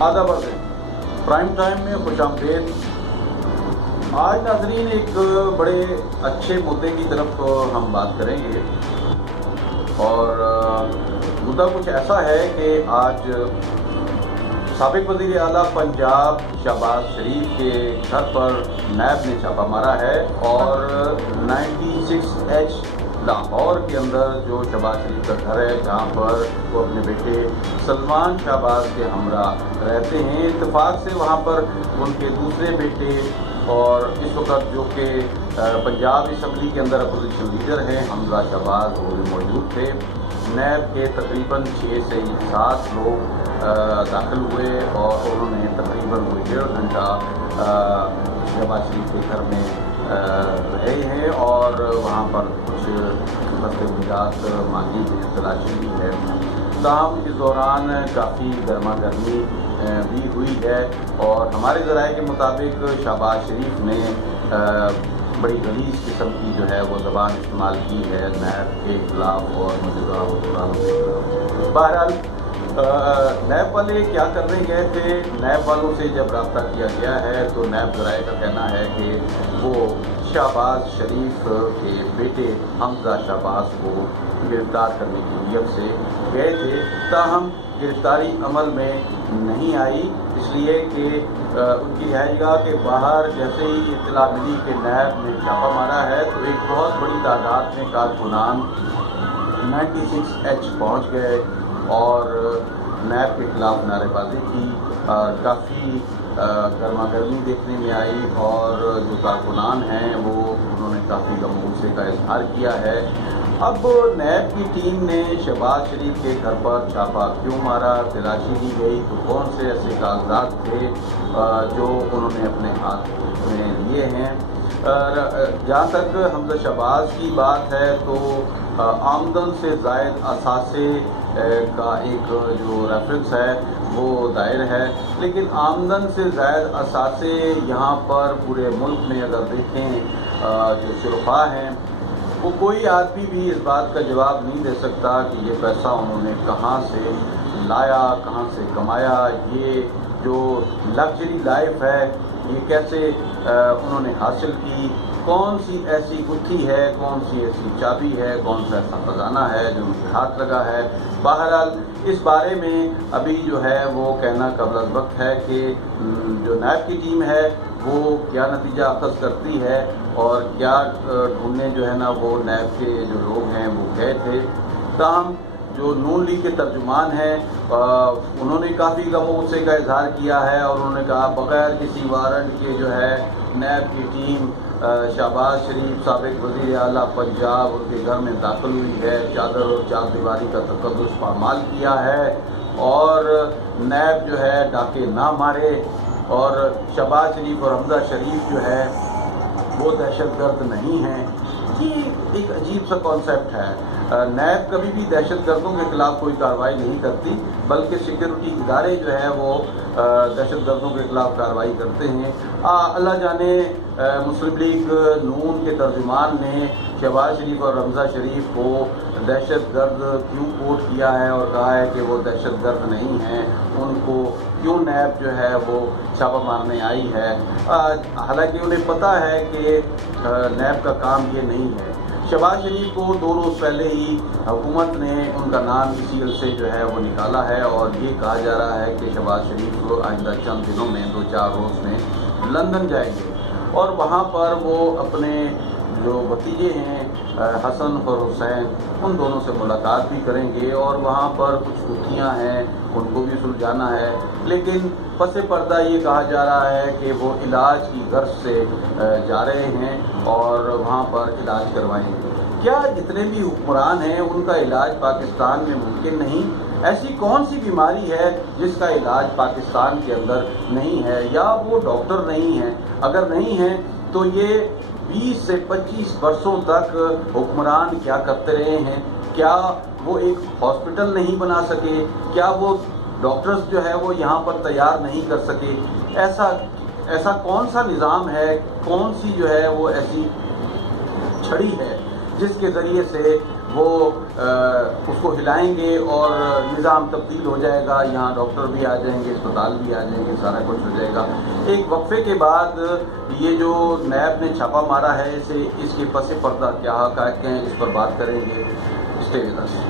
آداب prime time میں خوش آمدید۔ آج ناظرین ایک بڑے اچھے مدعے کی طرف ہم بات کریں گے، اور مدعا کچھ ایسا ہے کہ آج سابق وزیر اعلیٰ پنجاب شہباز شریف کے گھر پر نیب نے چھاپا مارا ہے، اور 96H لاہور کے اندر جو شہباز شریف کا گھر ہے، جہاں پر وہ اپنے بیٹے سلمان شہباز کے ہمراہ رہتے ہیں، اتفاق سے وہاں پر ان کے دوسرے بیٹے اور اس وقت جو کہ پنجاب اسمبلی کے اندر اپوزیشن لیڈر ہیں حمزہ شہباز، وہ بھی موجود تھے۔ نیب کے تقریباً 6 سے 7 لوگ داخل ہوئے، اور انہوں نے تقریباً کوئی 1.5 گھنٹہ شہباز شریف کے گھر میں رہے ہیں، اور وہاں پر کچھ دستاویزات مانگی ہیں، تلاشی بھی ہے۔ تاہم اس دوران کافی گرما گرمی بھی ہوئی ہے، اور ہمارے ذرائع کے مطابق شہباز شریف نے بڑی غلیظ قسم کی جو ہے وہ زبان استعمال کی ہے نیب کے خلاف اور موجودہ حکمرانوں کے خلاف۔ بہرحال نیب والے کیا کرنے گئے تھے؟ نیب والوں سے جب رابطہ کیا گیا ہے تو نیب ذرائع کا کہنا ہے کہ وہ شہباز شریف کے بیٹے حمزہ شہباز کو گرفتار کرنے کی نیت سے گئے تھے، تاہم گرفتاری عمل میں نہیں آئی، اس لیے کہ ان کی رہائش گاہ کے باہر جیسے ہی اطلاع ملی کہ نیب نے چھاپا مارا ہے تو ایک بہت بڑی تعداد میں کارکنان 96H پہنچ گئے اور نیب کے خلاف نعرے بازی کی، کافی گرما گرمی دیکھنے میں آئی، اور جو کارکنان ہیں انہوں نے کافی غم غصے کا اظہار کیا ہے۔ اب نیب کی ٹیم نے شہباز شریف کے گھر پر چھاپا کیوں مارا، تلاشی دی گئی تو کون سے ایسے کاغذات تھے جو انہوں نے اپنے ہاتھ میں لیے ہیں۔ جہاں تک حمزہ شہباز کی بات ہے تو آمدن سے زائد اثاثے کا ایک جو ریفرنس ہے وہ دائر ہے، لیکن آمدن سے زائد اثاثے یہاں پر پورے ملک میں اگر دیکھیں جو شرفا ہیں، وہ کوئی آدمی بھی اس بات کا جواب نہیں دے سکتا کہ یہ پیسہ انہوں نے کہاں سے لایا، کہاں سے کمایا، یہ جو لگژری لائف ہے یہ کیسے انہوں نے حاصل کی، کون سی ایسی گتھی ہے، کون سی ایسی چابی ہے، کون سا ایسا خزانہ ہے جو ان کے ہاتھ لگا ہے۔ بہرحال اس بارے میں ابھی جو ہے وہ کہنا قبل از وقت ہے کہ جو نیب کی ٹیم ہے وہ کیا نتیجہ اخذ کرتی ہے، اور کیا ڈھونڈنے جو ہے نا وہ نیب کے جو لوگ ہیں وہ گئے تھے۔ تاہم جو نون لیگ کے ترجمان ہیں انہوں نے کافی غم و غصے کا اظہار کیا ہے، اور انہوں نے کہا بغیر کسی وارنٹ کے جو ہے نیب کی ٹیم شہباز شریف سابق وزیر اعلیٰ پنجاب ان کے گھر میں داخل ہوئی ہے، چادر اور چار دیواری کا تقدس پامال کیا ہے، اور نیب جو ہے ڈاکے نہ مارے، اور شہباز شریف اور حمزہ شریف جو ہے وہ دہشت گرد نہیں ہیں۔ یہ ایک عجیب سا کانسیپٹ ہے۔ نیب کبھی بھی دہشت گردوں کے خلاف کوئی کارروائی نہیں کرتی، بلکہ سیکیورٹی ادارے جو ہے وہ دہشت گردوں کے خلاف کارروائی کرتے ہیں۔ اللہ جانے مسلم لیگ نون کے ترجمان نے شہباز شریف اور حمزہ شریف کو دہشت گرد کیوں کوٹ کیا ہے اور کہا ہے کہ وہ دہشت گرد نہیں ہیں، ان کو کیوں نیب جو ہے وہ چھاپا مارنے آئی ہے، حالانکہ انہیں پتہ ہے کہ نیب کا کام یہ نہیں ہے۔ شہباز شریف کو 2 روز پہلے ہی حکومت نے ان کا نام ECL سے جو ہے وہ نکالا ہے، اور یہ کہا جا رہا ہے کہ شہباز شریف کو آئندہ چند دنوں میں 2-4 روز میں لندن جائیں گے، اور وہاں پر وہ اپنے جو بھتیجے ہیں حسن اور حسین ان دونوں سے ملاقات بھی کریں گے، اور وہاں پر کچھ گتھیاں ہیں ان کو بھی سلجھانا ہے، لیکن پس پردہ یہ کہا جا رہا ہے کہ وہ علاج کی غرض سے جا رہے ہیں اور وہاں پر علاج کروائیں گے۔ کیا جتنے بھی حکمران ہیں ان کا علاج پاکستان میں ممکن نہیں؟ ایسی کون سی بیماری ہے جس کا علاج پاکستان کے اندر نہیں ہے، یا وہ ڈاکٹر نہیں ہیں؟ اگر نہیں ہیں تو یہ 20 سے 25 برسوں تک حکمران کیا کرتے رہے ہیں؟ کیا وہ ایک ہاسپٹل نہیں بنا سکے؟ کیا وہ ڈاکٹرز جو ہے وہ یہاں پر تیار نہیں کر سکے؟ ایسا کون سا نظام ہے، کون سی جو ہے وہ ایسی چھڑی ہے جس کے ذریعے سے وہ اس کو ہلائیں گے اور نظام تبدیل ہو جائے گا، یہاں ڈاکٹر بھی آ جائیں گے، اسپتال بھی آ جائیں گے، سارا کچھ ہو جائے گا۔ ایک وقفے کے بعد یہ جو نیب نے چھاپا مارا ہے اس کے پس پردہ کیا حقائق ہیں، اس پر بات کریں گے۔ Stay with us.